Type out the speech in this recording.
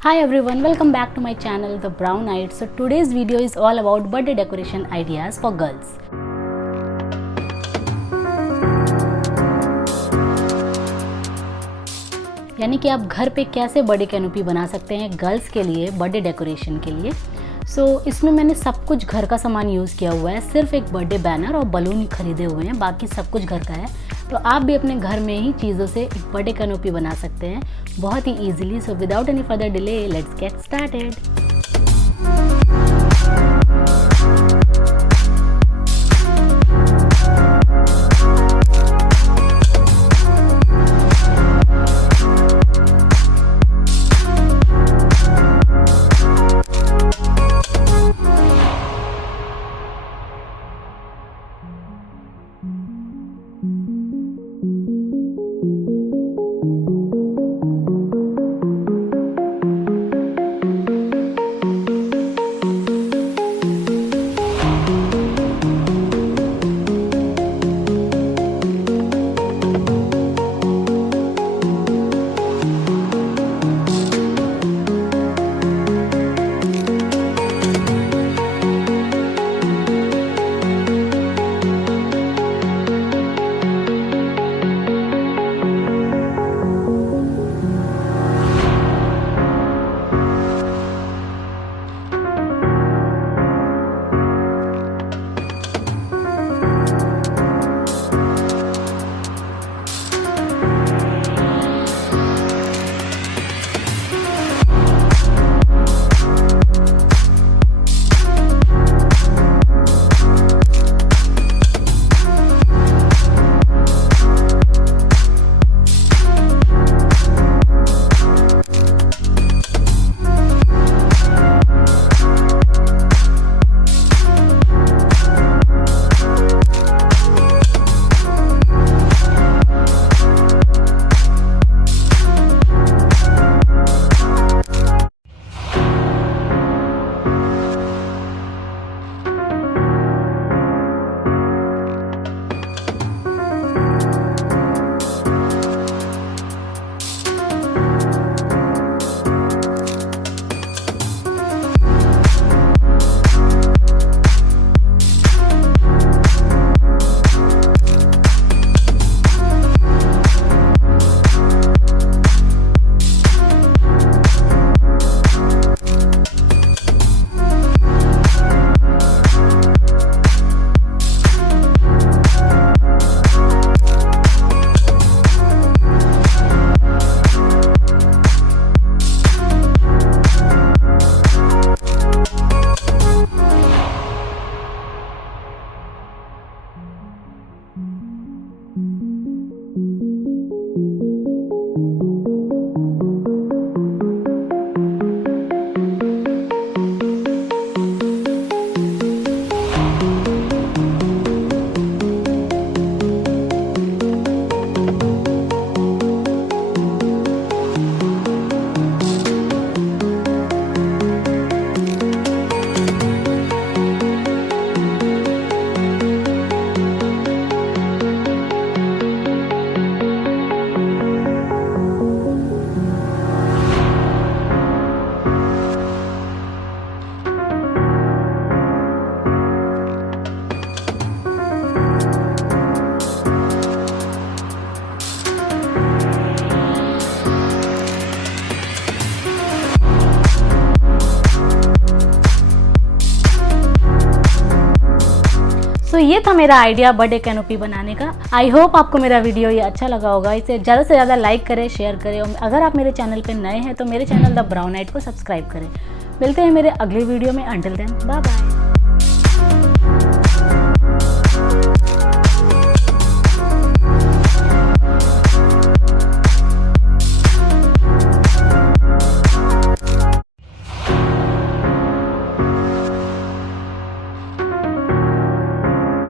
Hi everyone, welcome back to my channel The Brown-eyed. So today's video is all about birthday decoration ideas for girls. यानी कि आप घर पे कैसे birthday canopy बना सकते हैं गर्ल्स के लिए बर्थडे डेकोरेशन के लिए। इसमें मैंने सब कुछ घर का सामान यूज़ किया हुआ है, सिर्फ एक बर्थडे बैनर और बलून खरीदे हुए हैं, बाकी सब कुछ घर का है। तो आप भी अपने घर में ही चीज़ों से एक बर्थडे कैनोपी बना सकते हैं बहुत ही easily. So without any further delay let's get started. ये था मेरा आइडिया बर्थडे कैनोपी बनाने का। आई होप आपको मेरा वीडियो ये अच्छा लगा होगा। इसे ज़्यादा से ज़्यादा लाइक करें, शेयर करें और अगर आप मेरे चैनल पे नए हैं तो मेरे चैनल द ब्राउन-eyed को सब्सक्राइब करें। मिलते हैं मेरे अगले वीडियो में। Until then bye bye.